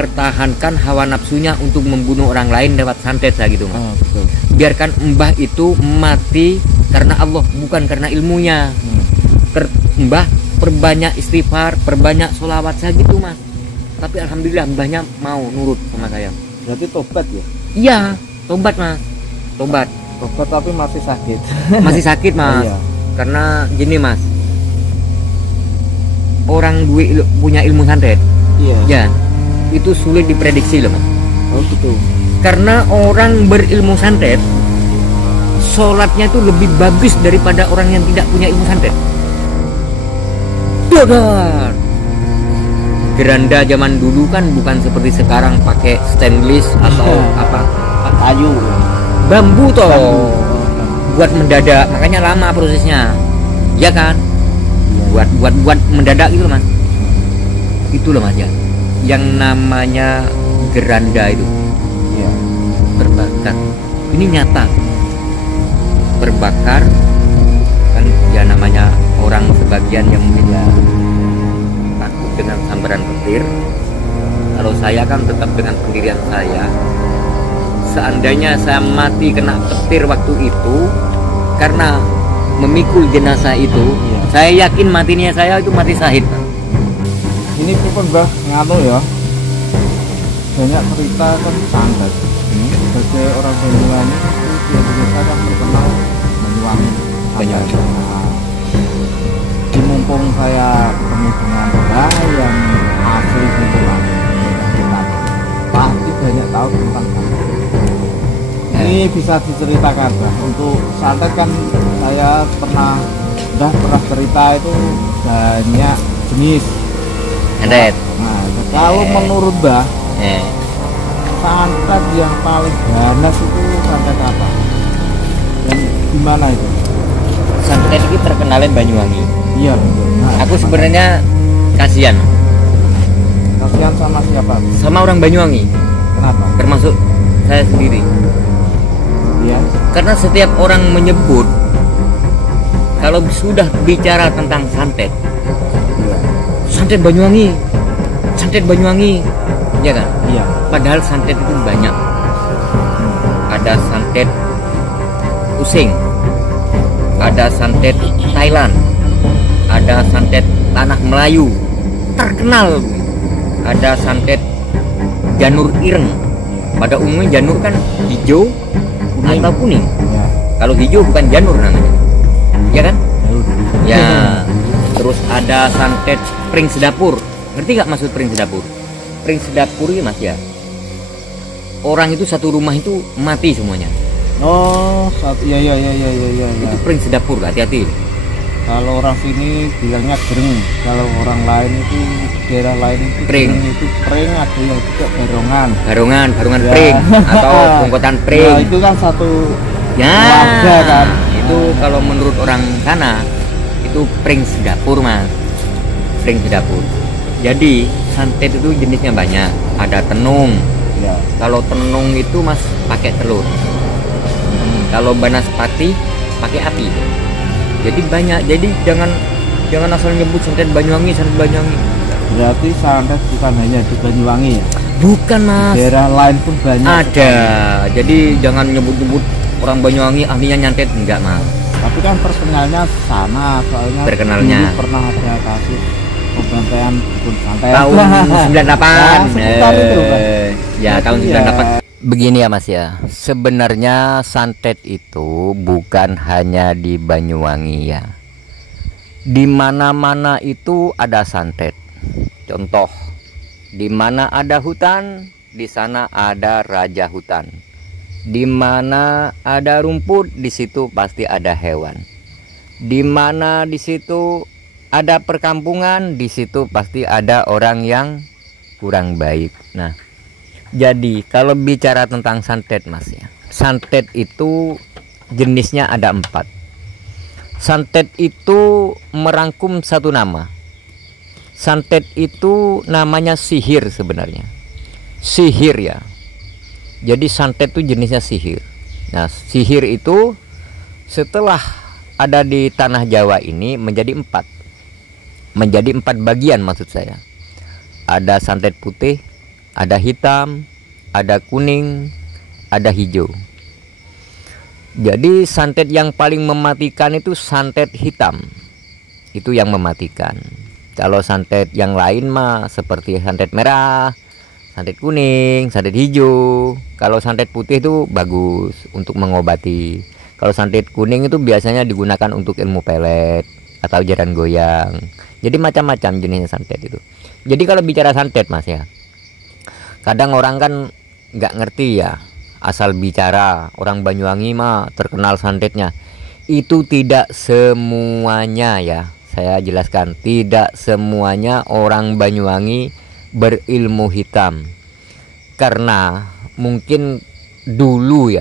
mempertahankan hawa nafsunya untuk membunuh orang lain lewat santet saya gitu mas. Betul. Biarkan mbah itu mati karena Allah, bukan karena ilmunya. Mbah perbanyak istighfar, perbanyak sholawat saya gitu mas. Tapi alhamdulillah mbahnya mau nurut sama saya. Berarti tobat ya? Iya, tobat mas, tobat. Tobat tapi masih sakit. Masih sakit mas. Iya. Karena gini mas, orang punya ilmu santet, Iya. ya itu sulit diprediksi loh mas. Oh gitu. Karena orang berilmu santet, sholatnya itu lebih bagus daripada orang yang tidak punya ilmu santet. Dodan. Geranda zaman dulu kan bukan seperti sekarang pakai stainless atau apa Kayu. bambu toh buat mendadak, makanya lama prosesnya, ya kan? Buat mendadak gitu loh mas. Itu loh mas ya, yang namanya geranda itu Iya. berbakar. Ini nyata berbakar kan, ya namanya orang sebagian yang mungkin ya takut dengan sambaran petir. Kalau saya kan tetap dengan pendirian saya. Seandainya saya mati kena petir waktu itu karena memikul jenazah itu, Iya. saya yakin matinya saya itu mati syahid. Ini pun bah nganu ya. Banyak cerita kan santet. Sebagai orang Banyuwangi itu di Indonesia kan terkenal Banyuwangi. Banyuwangi. Nah, di mumpung saya ketemu dengan mbah yang asli Banyuwangi, pasti banyak tahu tentang santet. Ini bisa diceritakan bah. Untuk santet kan saya pernah cerita itu banyak jenis Santet. Nah, kalau menurut mbah santet yang paling ganas itu santet apa? Dan di mana itu? Santet ini terkenalnya Banyuwangi. Iya betul. Nah, Aku sebenarnya kasihan kasihan sama siapa? sama orang Banyuwangi, Kenapa? termasuk saya sendiri. Iya. Karena setiap orang menyebut kalau sudah bicara tentang santet, Iya. santet Banyuwangi, santet Banyuwangi, ya kan? Iya. Padahal santet itu banyak. Ada santet Using, ada santet Thailand, ada santet tanah Melayu terkenal, ada santet janur ireng. Pada umumnya janur kan hijau Kuning. atau kuning. Iya. Kalau hijau bukan janur namanya, ya kan? Baru. Ya. Terus ada santet pring sedapur. Ngerti gak maksud pring sedapur? Pring sedapur ya mas ya. Orang itu satu rumah itu mati semuanya. Oh, iya. Itu pring sedapur, hati-hati. Kalau orang sini bilangnya gereng, kalau orang lain itu daerah lain itu Pring. gereng itu pring, ada yang juga barongan. Barongan Ya. pring atau bongkotan Ya, pring. itu kan satu Ya. warga kan. Itu kalau menurut orang sana itu pring sedapur mas. Pring sedapur. Jadi santet itu jenisnya banyak. Ada tenung. Ya. Kalau tenung itu mas pakai telur. Kalau banaspati pakai api. Jadi banyak. Jadi jangan asal nyebut santet Banyuwangi, santet Banyuwangi. Berarti santet bukan hanya di Banyuwangi ya? Bukan mas. Daerah lain pun banyak. Ada. Jadi jangan nyebut-nyebut orang Banyuwangi ahlinya nyantet, enggak mas. Tapi kan terkenalnya sana, soalnya Terkenalnya. dulu pernah ada kasus pembantaian dukun santet. Tahun 98. Ya, sekitar itu kan. Ya tahun Iya. 98. Begini ya mas ya. Sebenarnya santet itu bukan hanya di Banyuwangi ya. Di mana-mana itu ada santet. Contoh, di mana ada hutan, di sana ada raja hutan. Di mana ada rumput, di situ pasti ada hewan. Di mana di situ ada perkampungan, di situ pasti ada orang yang kurang baik. Nah, jadi kalau bicara tentang santet mas ya, santet itu jenisnya ada 4. Santet itu merangkum satu nama. Santet itu namanya sihir sebenarnya. Sihir ya. Jadi santet itu jenisnya sihir. Nah, sihir itu setelah ada di tanah Jawa ini menjadi 4. Menjadi 4 bagian maksud saya. Ada santet putih, Ada hitam, ada kuning, ada hijau. Jadi santet yang paling mematikan itu santet hitam. Itu yang mematikan. Kalau santet yang lain mah seperti santet merah, santet kuning, santet hijau. Kalau santet putih itu bagus untuk mengobati. Kalau santet kuning itu biasanya digunakan untuk ilmu pelet atau jaran goyang. Jadi macam-macam jenisnya santet itu. Jadi kalau bicara santet mas ya, kadang orang kan nggak ngerti ya, asal bicara orang Banyuwangi mah terkenal santetnya. Itu tidak semuanya ya, saya jelaskan, tidak semuanya orang Banyuwangi berilmu hitam. Karena mungkin dulu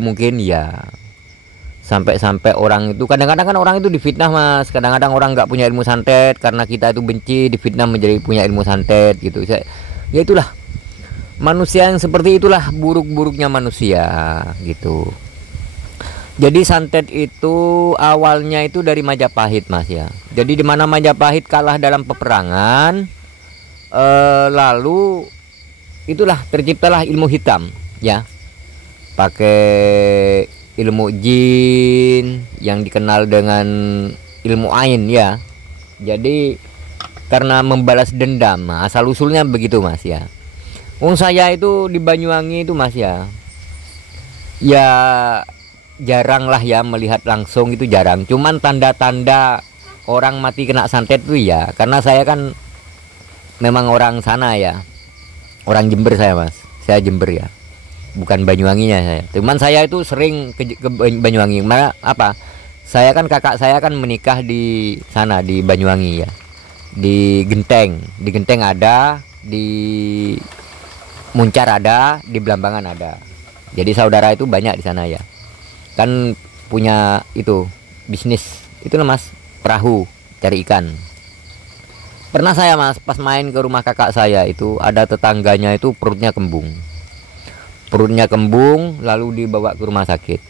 mungkin ya, sampai-sampai orang itu kadang-kadang kan orang itu difitnah mas. Kadang-kadang orang nggak punya ilmu santet karena kita itu benci, difitnah menjadi punya ilmu santet gitu. Ya itulah manusia yang seperti itulah, buruk-buruknya manusia gitu. Jadi santet itu awalnya itu dari Majapahit mas ya. Jadi di mana Majapahit kalah dalam peperangan, lalu itulah terciptalah ilmu hitam ya, pakai ilmu jin yang dikenal dengan ilmu ain ya. Jadi karena membalas dendam, asal usulnya begitu mas ya. Saya itu di Banyuwangi itu mas ya, ya jarang lah ya melihat langsung, itu jarang. Cuman tanda-tanda orang mati kena santet itu ya, karena saya kan memang orang sana ya, orang Jember saya mas, saya Jember ya, bukan Banyuwanginya saya. Cuman saya itu sering ke Banyuwangi. Mana apa? Saya kan kakak saya kan menikah di sana di Banyuwangi ya, di Genteng ada, di Muncar ada, di Blambangan ada. Jadi saudara itu banyak di sana ya. Kan punya itu bisnis itu loh mas, perahu cari ikan. Pernah saya mas pas main ke rumah kakak saya itu, ada tetangganya itu perutnya kembung lalu dibawa ke rumah sakit.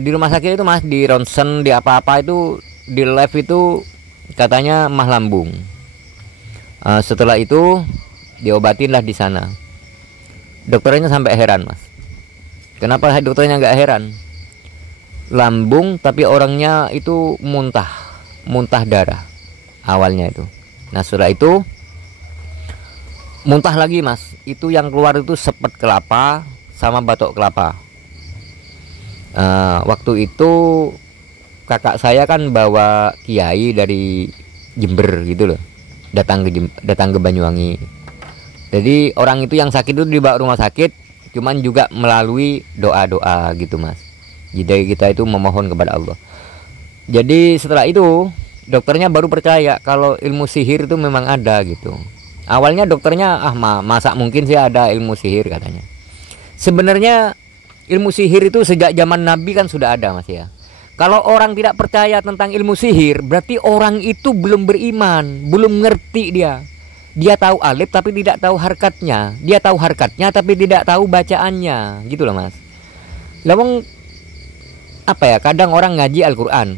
Di rumah sakit itu mas, di ronsen, di apa-apa itu, di lab itu katanya mah lambung. Setelah itu diobatin lah di sana. Dokternya sampai heran mas. Kenapa dokternya nggak heran? Lambung tapi orangnya itu muntah darah awalnya itu. Nah setelah itu muntah lagi mas. Itu yang keluar itu sepet kelapa sama batok kelapa. Waktu itu kakak saya kan bawa kiai dari Jember gitu loh, datang ke Banyuwangi. Jadi orang itu yang sakit itu dibawa rumah sakit, cuman juga melalui doa-doa gitu mas. Jadi kita itu memohon kepada Allah. Jadi setelah itu dokternya baru percaya kalau ilmu sihir itu memang ada gitu. Awalnya dokternya masa mungkin sih ada ilmu sihir katanya. Sebenarnya ilmu sihir itu sejak zaman Nabi kan sudah ada mas ya. Kalau orang tidak percaya tentang ilmu sihir, berarti orang itu belum beriman, belum ngerti dia. Dia tahu alif tapi tidak tahu harkatnya. Dia tahu harkatnya tapi tidak tahu bacaannya. Gitu loh mas. Lawang apa ya, kadang orang ngaji Al-Quran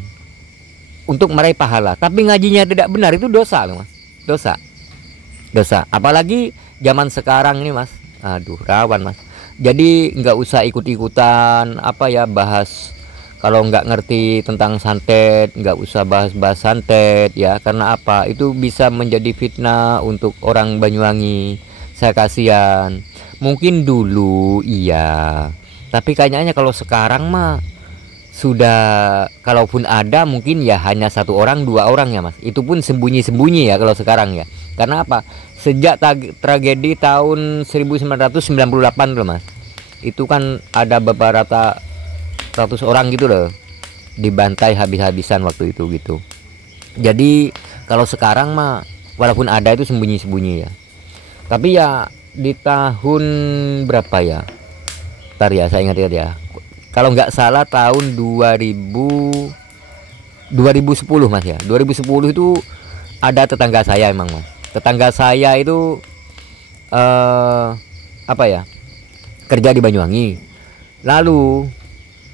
untuk meraih pahala, tapi ngajinya tidak benar, itu dosa loh mas. Dosa. Apalagi zaman sekarang ini mas. Aduh rawan mas. Jadi nggak usah ikut-ikutan apa ya, bahas. Kalau nggak ngerti tentang santet, nggak usah bahas-bahas santet ya. Karena apa? Itu bisa menjadi fitnah untuk orang Banyuwangi. Saya kasihan. Mungkin dulu iya, tapi kayaknya kalau sekarang mah sudah, kalaupun ada mungkin ya hanya 1 orang 2 orang ya mas. Itu pun sembunyi-sembunyi ya kalau sekarang ya. Karena apa? Sejak tragedi tahun 1998 loh mas, itu kan ada beberapa 100 orang gitu loh dibantai habis-habisan waktu itu gitu. Jadi kalau sekarang mah walaupun ada itu sembunyi-sembunyi ya. Tapi ya di tahun berapa ya, ntar ya saya ingat ya, kalau nggak salah tahun 2010 mas ya. 2010 itu ada tetangga saya emang mas. Tetangga saya itu apa ya, kerja di Banyuwangi. Lalu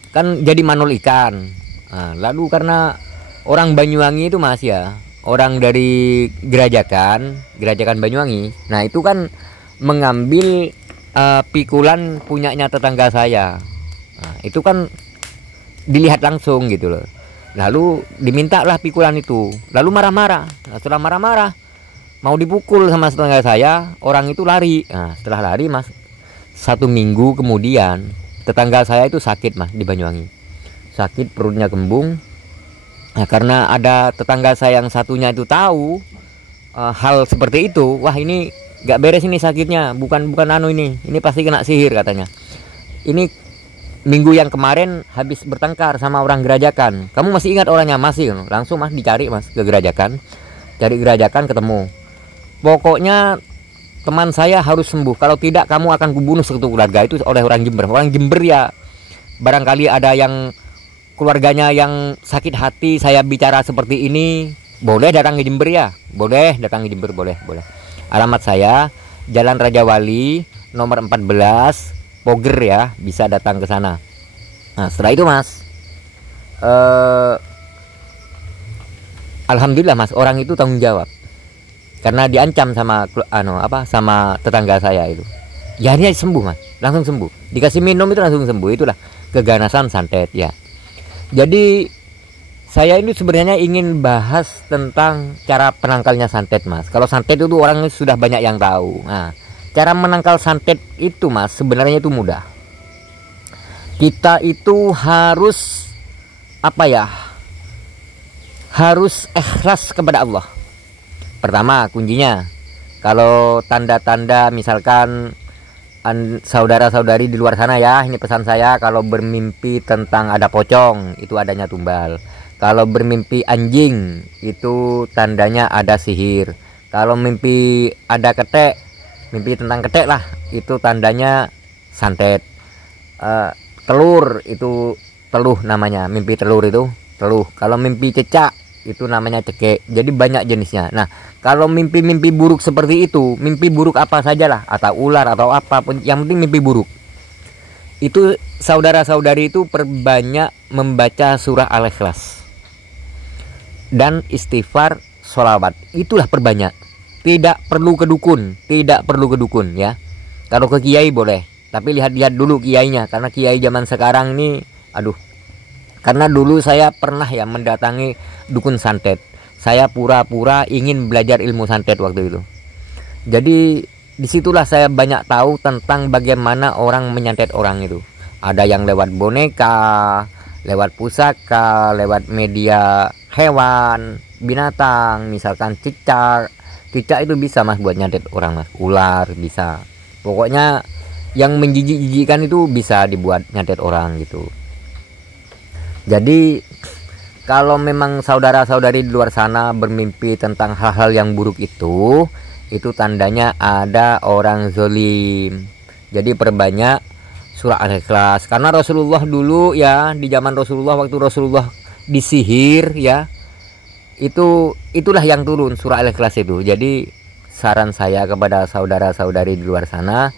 kan jadi manul ikan. Lalu karena orang Banyuwangi itu mas ya, orang dari Gerajakan Banyuwangi. Nah itu kan mengambil pikulan punyanya tetangga saya. Nah, itu kan dilihat langsung gitu loh. Lalu dimintalah pikulan itu. Lalu marah-marah. Nah, setelah marah-marah mau dipukul sama tetangga saya, orang itu lari. Nah, setelah lari mas, 1 minggu kemudian tetangga saya itu sakit mas di Banyuwangi. Sakit, perutnya kembung. Nah, karena ada tetangga saya yang satunya itu tahu hal seperti itu, wah ini gak beres ini sakitnya, bukan anu ini pasti kena sihir katanya. Ini minggu yang kemarin habis bertengkar sama orang Gerajakan. Kamu masih ingat orangnya? Masih. Langsung mas dicari mas ke Gerajakan, cari Gerajakan ketemu. Pokoknya teman saya harus sembuh, kalau tidak kamu akan kubunuh satu keluarga. Itu oleh orang Jember. Orang Jember ya barangkali ada yang keluarganya yang sakit hati saya bicara seperti ini, boleh datang ke Jember ya, boleh datang ke Jember, boleh. Alamat saya Jalan Raja Wali nomor 14 Poger ya, bisa datang ke sana. Nah setelah itu mas, alhamdulillah mas, orang itu tanggung jawab karena diancam sama sama tetangga saya itu. Ya dia sembuh mas, langsung sembuh, dikasih minum itu langsung sembuh. Itulah keganasan santet ya. Jadi saya ini sebenarnya ingin bahas tentang cara penangkalnya santet mas. Kalau santet itu orang sudah banyak yang tahu. Nah, cara menangkal santet itu mas sebenarnya itu mudah. Kita itu harus harus ikhlas kepada Allah. Pertama kuncinya, kalau tanda-tanda misalkan saudara-saudari di luar sana ya, ini pesan saya, kalau bermimpi tentang ada pocong itu adanya tumbal. Kalau bermimpi anjing itu tandanya ada sihir. Kalau mimpi ada ketek, mimpi tentang ketek lah, itu tandanya santet. Telur itu teluh namanya, mimpi telur itu teluh. Kalau mimpi cecak itu namanya cekek. Jadi banyak jenisnya. Nah kalau mimpi-mimpi buruk seperti itu, mimpi buruk apa sajalah, atau ular atau apapun, yang penting mimpi buruk, itu saudara-saudari itu perbanyak membaca surah Al-Ikhlas dan istighfar, sholawat. Itulah perbanyak. Tidak perlu ke dukun, ya. Kalau ke kiai boleh, tapi lihat-lihat dulu kiainya, karena kiai zaman sekarang ini aduh. Karena dulu saya pernah ya mendatangi dukun santet. Saya pura-pura ingin belajar ilmu santet waktu itu. Jadi disitulah saya banyak tahu tentang bagaimana orang menyantet orang itu. Ada yang lewat boneka, lewat pusaka, lewat media hewan, binatang, misalkan cicak. Cicak itu bisa mas buat nyantet orang mas. Ular bisa. Pokoknya yang menjijik-jijikkan itu bisa dibuat nyantet orang gitu. Jadi kalau memang saudara-saudari di luar sana bermimpi tentang hal-hal yang buruk itu tandanya ada orang zolim. Jadi perbanyak surah Al-Ikhlas. Karena Rasulullah dulu ya, di zaman Rasulullah, waktu Rasulullah disihir ya, itulah yang turun surah Al-Ikhlas itu. Jadi saran saya kepada saudara-saudari di luar sana,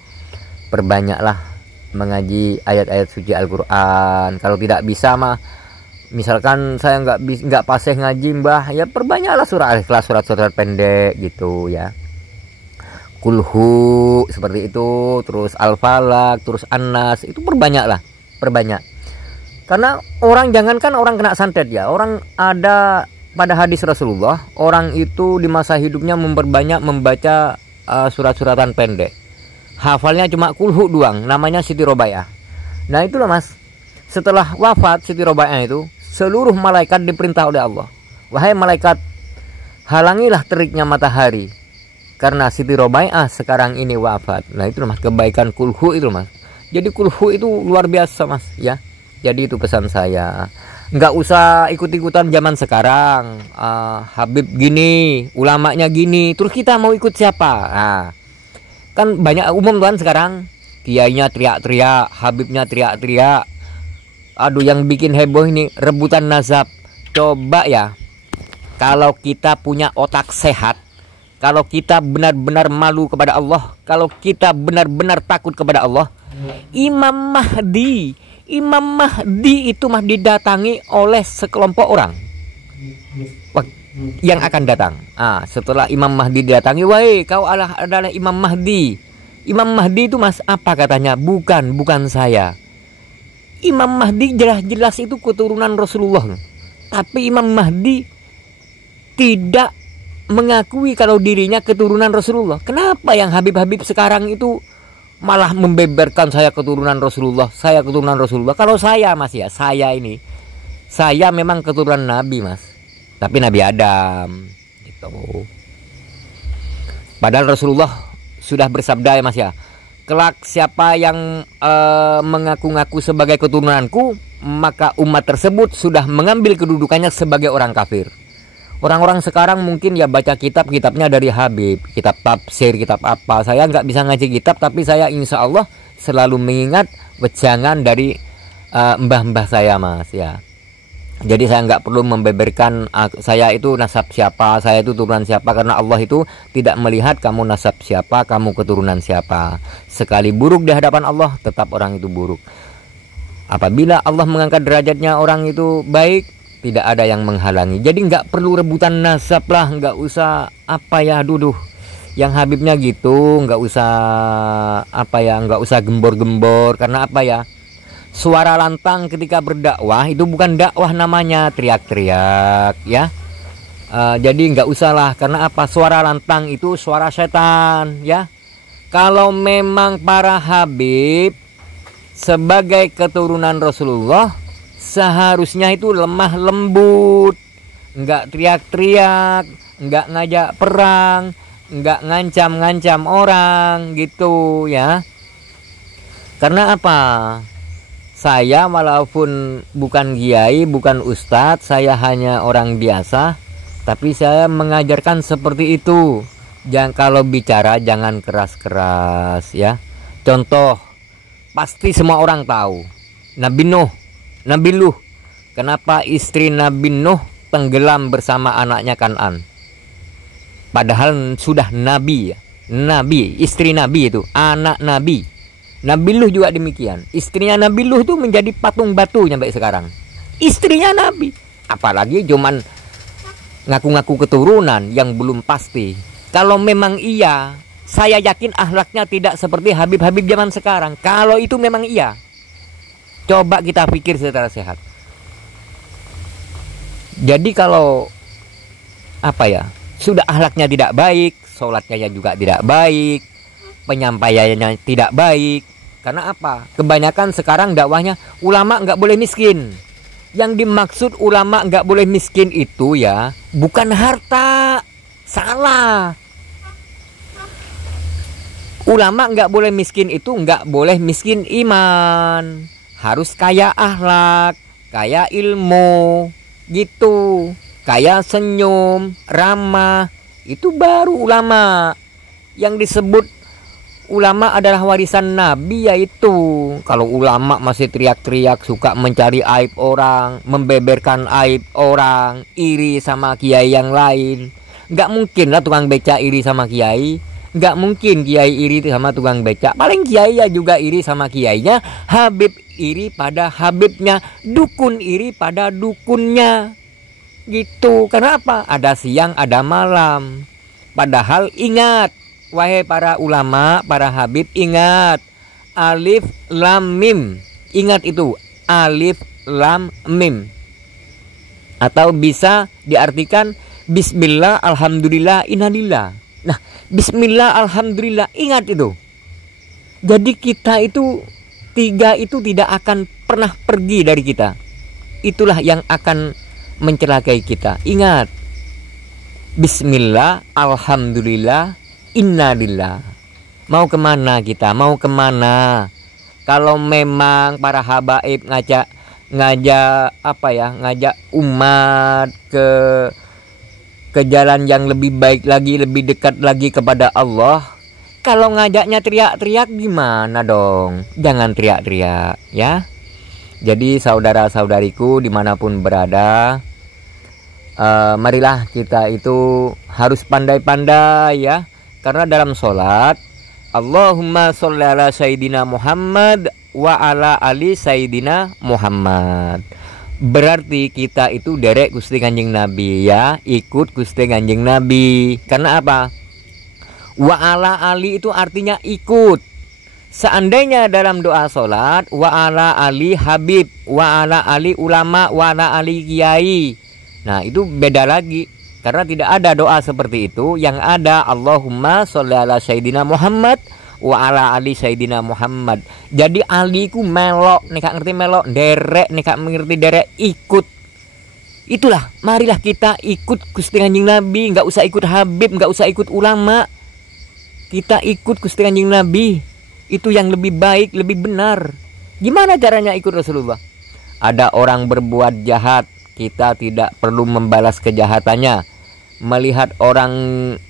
perbanyaklah mengaji ayat-ayat suci Al-Quran. Kalau tidak bisa mah, misalkan saya nggak paseh ngaji mbah, ya perbanyaklah surah Al-Ikhlas, surat-surat pendek gitu ya, Kulhu seperti itu, terus Al-Falaq, terus An-Nas, itu perbanyak. Karena orang, jangankan orang kena santet ya, orang ada pada hadis Rasulullah, orang itu di masa hidupnya memperbanyak membaca surat-suratan pendek. Hafalnya cuma Kulhu doang, namanya Siti Robaiyah. Nah itulah mas, setelah wafat Siti Robaiyah itu, seluruh malaikat diperintah oleh Allah, wahai malaikat, halangilah teriknya matahari, karena Siti Robaiyah sekarang ini wafat. Nah itu mas, kebaikan Kulhu itu mas. Jadi Kulhu itu luar biasa mas ya. Jadi itu pesan saya, nggak usah ikut-ikutan zaman sekarang. Habib gini, ulamanya gini, terus kita mau ikut siapa? Nah, kan banyak umum kan sekarang, kiainya teriak-teriak, habibnya teriak-teriak. Aduh, yang bikin heboh ini rebutan nazab. Coba ya, kalau kita punya otak sehat, kalau kita benar-benar malu kepada Allah, kalau kita benar-benar takut kepada Allah, Imam Mahdi itu mah didatangi oleh sekelompok orang. Wah, yang akan datang. Setelah Imam Mahdi didatangi, wahai kau adalah Imam Mahdi. Imam Mahdi itu mas apa katanya? Bukan saya. Imam Mahdi jelas-jelas itu keturunan Rasulullah. Tapi Imam Mahdi tidak mengakui kalau dirinya keturunan Rasulullah. Kenapa yang Habib-Habib sekarang itu malah membeberkan saya keturunan Rasulullah, saya keturunan Rasulullah? Kalau saya mas ya, saya memang keturunan Nabi mas, tapi Nabi Adam gitu. Padahal Rasulullah sudah bersabda ya mas ya, kelak siapa yang mengaku-ngaku sebagai keturunanku, maka umat tersebut sudah mengambil kedudukannya sebagai orang kafir. Orang-orang sekarang mungkin ya baca kitabnya dari Habib, kitab tafsir, kitab apa. Saya nggak bisa ngaji kitab, tapi saya insya Allah selalu mengingat wejangan dari mbah-mbah saya mas ya. Jadi saya nggak perlu membeberkan saya itu nasab siapa, saya itu turunan siapa, karena Allah itu tidak melihat kamu nasab siapa, kamu keturunan siapa. Sekali buruk di hadapan Allah, tetap orang itu buruk. Apabila Allah mengangkat derajatnya orang itu baik, tidak ada yang menghalangi. Jadi nggak perlu rebutan nasab lah, nggak usah apa ya, duduh. Yang Habibnya gitu, nggak usah apa ya, nggak usah gembor-gembor. Karena apa ya? Suara lantang ketika berdakwah itu bukan dakwah namanya, teriak-teriak ya. Jadi nggak usah lah, karena apa? Suara lantang itu suara setan ya. Kalau memang para Habib sebagai keturunan Rasulullah, seharusnya itu lemah lembut, nggak teriak-teriak, nggak ngajak perang, nggak ngancam-ngancam orang gitu ya. Karena apa? Saya walaupun bukan kiai, bukan ustadz, saya hanya orang biasa, tapi saya mengajarkan seperti itu. Kalau bicara jangan keras-keras ya. Contoh, pasti semua orang tahu Nabi Nuh, Nabi Luh. Kenapa istri Nabi Nuh tenggelam bersama anaknya Kan'an? Padahal sudah Nabi ya. Nabi, istri Nabi itu, anak Nabi. Nabi Luh juga demikian. Istrinya Nabi Luh itu menjadi patung batu sampai sekarang. Istrinya Nabi. Apalagi cuman ngaku-ngaku keturunan yang belum pasti. Kalau memang iya, saya yakin akhlaknya tidak seperti Habib-Habib zaman sekarang. Kalau itu memang iya, coba kita pikir secara sehat. Jadi kalau apa ya, sudah akhlaknya tidak baik, sholatnya juga tidak baik, penyampaiannya tidak baik. Karena apa? Kebanyakan sekarang dakwahnya ulama nggak boleh miskin. Yang dimaksud ulama nggak boleh miskin itu ya bukan harta, salah. Ulama nggak boleh miskin itu nggak boleh miskin iman, harus kaya akhlak, kaya ilmu, gitu, kaya senyum, ramah, itu baru ulama. Yang disebut ulama adalah warisan Nabi, yaitu kalau ulama masih teriak-teriak, suka mencari aib orang, membeberkan aib orang, iri sama kiai yang lain. Nggak mungkin lah tukang beca iri sama kiai, nggak mungkin kiai iri sama tukang beca. Paling kiai ya juga iri sama kiainya, Habib iri pada Habibnya, dukun iri pada dukunnya, gitu. Karena apa? Ada siang, ada malam. Padahal ingat, wahai para ulama, para Habib, ingat alif lam mim. Ingat itu, alif lam mim. Atau bisa diartikan bismillah, alhamdulillah, innalillah. Nah, bismillah, alhamdulillah, ingat itu. Jadi kita itu tiga itu tidak akan pernah pergi dari kita. Itulah yang akan mencelakai kita. Ingat, bismillah, alhamdulillah, innalillah. Mau kemana kita? Mau kemana? Kalau memang para habaib ngajak apa ya, ngajak umat ke jalan yang lebih baik lagi, lebih dekat lagi kepada Allah, kalau ngajaknya teriak-teriak gimana dong? Jangan teriak-teriak ya. Jadi saudara-saudariku dimanapun berada, marilah kita itu harus pandai-pandai ya. Karena dalam sholat, Allahumma sholli ala Sayyidina Muhammad wa ala ali Sayyidina Muhammad. Berarti kita itu derek Gusti Kanjeng Nabi ya, ikut Gusti Kanjeng Nabi. Karena apa? Wa ala ali itu artinya ikut. Seandainya dalam doa sholat, wa ala ali habib, wa ala ali ulama, wa ala ali kiai. Nah itu beda lagi. Karena tidak ada doa seperti itu. Yang ada Allahumma sholli ala sayyidina Muhammad wa ala ali sayyidina Muhammad. Jadi ali ku melok, nek ngerti melok, derek, nek mengerti derek, ikut. Itulah, marilah kita ikut Gusti Kanjeng Nabi, nggak usah ikut habib, nggak usah ikut ulama. Kita ikut Gusti Kanjeng Nabi. Itu yang lebih baik, lebih benar. Gimana caranya ikut Rasulullah? Ada orang berbuat jahat, kita tidak perlu membalas kejahatannya. Melihat orang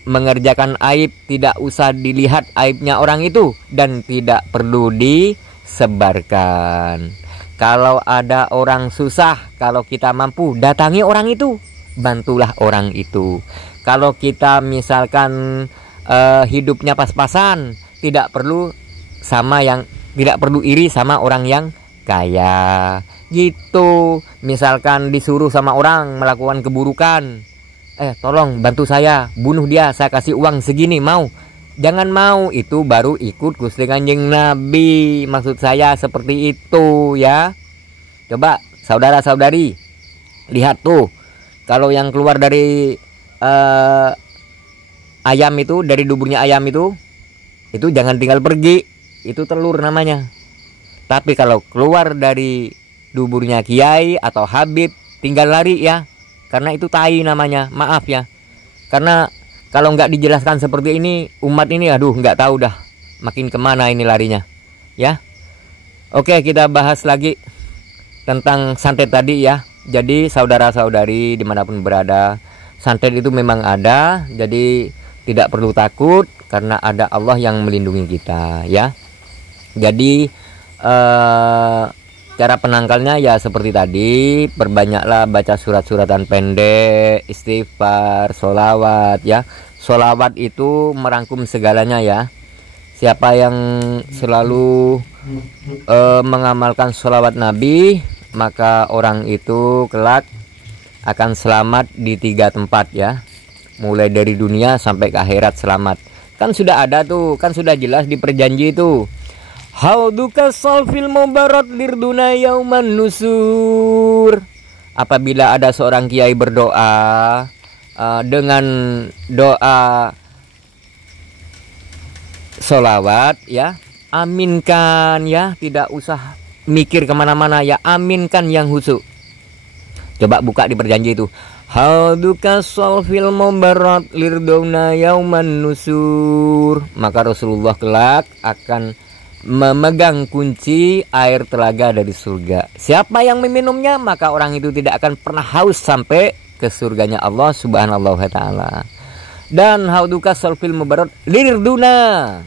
mengerjakan aib, tidak usah dilihat aibnya orang itu, dan tidak perlu disebarkan. Kalau ada orang susah, kalau kita mampu, datangi orang itu, bantulah orang itu. Kalau kita misalkan hidupnya pas-pasan, tidak perlu iri sama orang yang kaya gitu. Misalkan disuruh sama orang melakukan keburukan, tolong bantu saya, bunuh dia, saya kasih uang segini, mau? Jangan mau, itu baru ikut Gusti Kanjeng Nabi. Maksud saya seperti itu ya. Coba saudara-saudari lihat tuh, kalau yang keluar dari ayam itu, dari duburnya ayam itu jangan tinggal pergi, itu telur namanya. Tapi kalau keluar dari duburnya kiai atau habib, tinggal lari ya, karena itu tai namanya. Maaf ya, karena kalau nggak dijelaskan seperti ini, umat ini aduh nggak tahu dah makin kemana ini larinya ya. Oke, kita bahas lagi tentang santet tadi ya. Jadi saudara-saudari dimanapun berada, santet itu memang ada, jadi tidak perlu takut karena ada Allah yang melindungi kita ya. Jadi cara penangkalnya ya seperti tadi, perbanyaklah baca surat-suratan pendek, istighfar, sholawat ya. Sholawat itu merangkum segalanya ya. Siapa yang selalu mengamalkan sholawat Nabi, maka orang itu kelak akan selamat di 3 tempat ya. Mulai dari dunia sampai ke akhirat selamat. Kan sudah ada tuh, kan sudah jelas di perjanji itu. Hauduka salfil mubarat lirduna yauman nusur. Apabila ada seorang kiai berdoa dengan doa sholawat ya, aminkan ya, tidak usah mikir kemana-mana ya, aminkan yang khusyuk. Coba buka di perjanji itu. Hauduka salfil mubarat lirduna yauman nusur. Maka Rasulullah kelak akan memegang kunci air telaga dari surga. Siapa yang meminumnya, maka orang itu tidak akan pernah haus sampai ke surganya Allah Subhanahu wa taala. Dan hauduka salfil mubarak lirduna.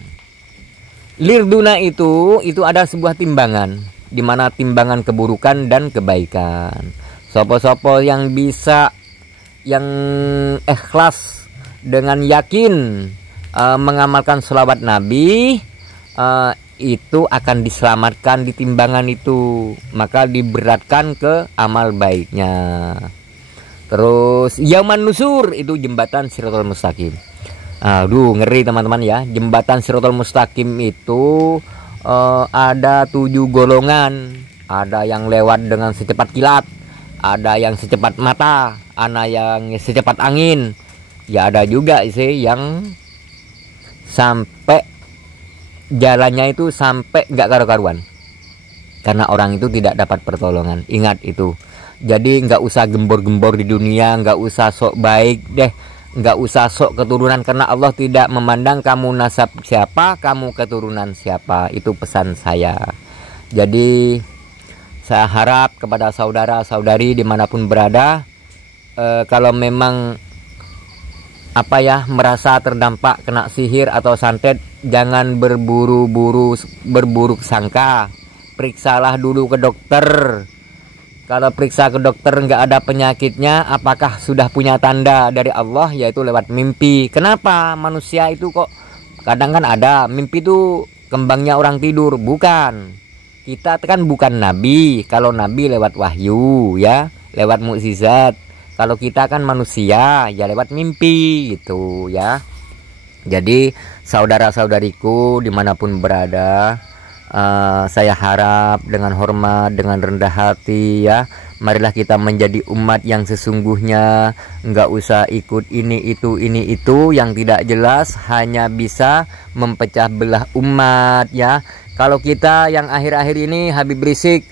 Lirduna itu ada sebuah timbangan, di mana timbangan keburukan dan kebaikan. Sopo-sopo yang bisa, yang ikhlas dengan yakin mengamalkan sholawat Nabi, itu akan diselamatkan di timbangan itu, maka diberatkan ke amal baiknya. Terus yauman nusur itu jembatan Shiratal Mustaqim. Aduh ngeri teman-teman ya. Jembatan Shiratal Mustaqim itu ada 7 golongan. Ada yang lewat dengan secepat kilat, ada yang secepat mata, ada yang secepat angin. Ya ada juga sih yang sampai jalannya itu sampai nggak karu-karuan, karena orang itu tidak dapat pertolongan. Ingat itu. Jadi nggak usah gembor-gembor di dunia, nggak usah sok baik deh, nggak usah sok keturunan, karena Allah tidak memandang kamu nasab siapa, kamu keturunan siapa. Itu pesan saya. Jadi saya harap kepada saudara-saudari dimanapun berada, kalau memang merasa terdampak kena sihir atau santet, jangan berburuk sangka. Periksalah dulu ke dokter. Kalau periksa ke dokter nggak ada penyakitnya, apakah sudah punya tanda dari Allah, yaitu lewat mimpi. Kenapa manusia itu kok kadang kan ada mimpi itu kembangnya orang tidur? Bukan. Kita kan bukan nabi. Kalau nabi lewat wahyu ya, lewat mukjizat. Kalau kita kan manusia ya lewat mimpi gitu ya. Jadi saudara-saudariku dimanapun berada, saya harap dengan hormat, dengan rendah hati ya, marilah kita menjadi umat yang sesungguhnya, nggak usah ikut ini itu yang tidak jelas, hanya bisa mempecah belah umat ya. Kalau kita yang akhir-akhir ini Habib Rizik,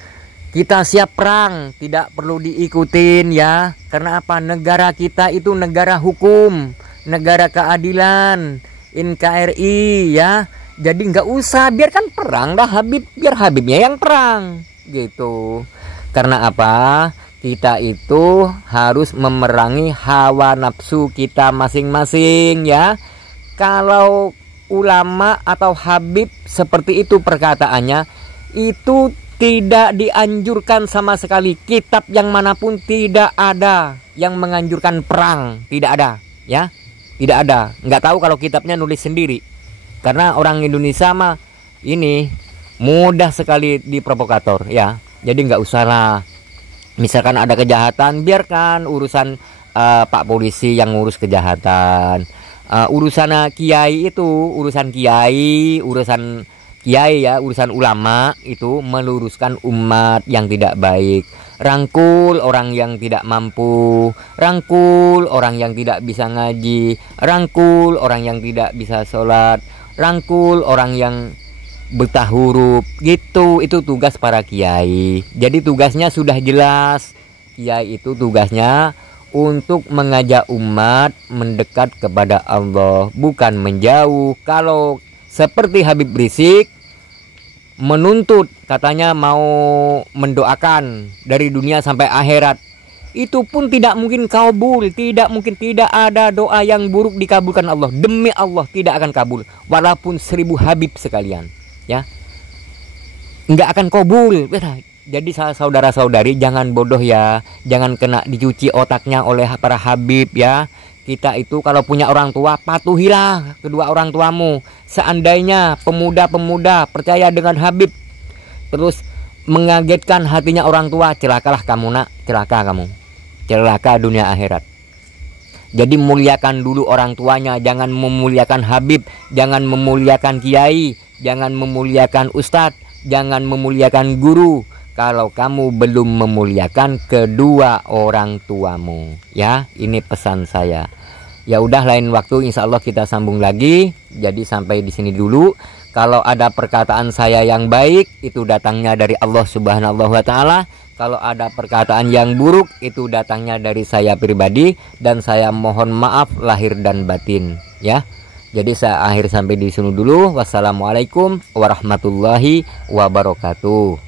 kita siap perang, tidak perlu diikutin ya. Karena apa? Negara kita itu negara hukum, negara keadilan, NKRI ya. Jadi nggak usah, biarkan perang dah Habib, biar Habibnya yang perang gitu. Karena apa? Kita itu harus memerangi hawa nafsu kita masing-masing ya. Kalau ulama atau Habib seperti itu perkataannya, itu tidak dianjurkan sama sekali. Kitab yang manapun tidak ada yang menganjurkan perang, tidak ada ya, tidak ada. Nggak tahu kalau kitabnya nulis sendiri. Karena orang Indonesia mah ini mudah sekali diprovokator ya. Jadi nggak usah lah. Misalkan ada kejahatan, biarkan urusan Pak Polisi yang ngurus kejahatan. Urusan kiai itu urusan kiai, urusan kiai ya, urusan ulama itu meluruskan umat yang tidak baik. Rangkul orang yang tidak mampu, rangkul orang yang tidak bisa ngaji, rangkul orang yang tidak bisa sholat, rangkul orang yang buta huruf gitu. Itu tugas para kiai. Jadi tugasnya sudah jelas. Kiai itu tugasnya untuk mengajak umat mendekat kepada Allah, bukan menjauh. Kalau seperti Habib Rizik menuntut, katanya mau mendoakan dari dunia sampai akhirat, itu pun tidak mungkin kabul, tidak mungkin, tidak ada doa yang buruk dikabulkan Allah. Demi Allah tidak akan kabul, walaupun 1000 Habib sekalian ya, nggak akan kabul. Jadi saudara-saudari jangan bodoh ya, jangan kena dicuci otaknya oleh para Habib ya. Kita itu kalau punya orang tua, patuhilah kedua orang tuamu. Seandainya pemuda-pemuda percaya dengan Habib terus mengagetkan hatinya orang tua, celakalah kamu nak, celaka kamu, celaka dunia akhirat. Jadi muliakan dulu orang tuanya, jangan memuliakan Habib, jangan memuliakan kiai, jangan memuliakan ustadz, jangan memuliakan guru kalau kamu belum memuliakan kedua orang tuamu ya. Ini pesan saya. Ya udah, lain waktu insya Allah kita sambung lagi. Jadi sampai di sini dulu. Kalau ada perkataan saya yang baik, itu datangnya dari Allah Subhanahu wa Ta'ala. Kalau ada perkataan yang buruk, itu datangnya dari saya pribadi, dan saya mohon maaf lahir dan batin ya. Jadi saya akhir sampai di sini dulu. Wassalamualaikum warahmatullahi wabarakatuh.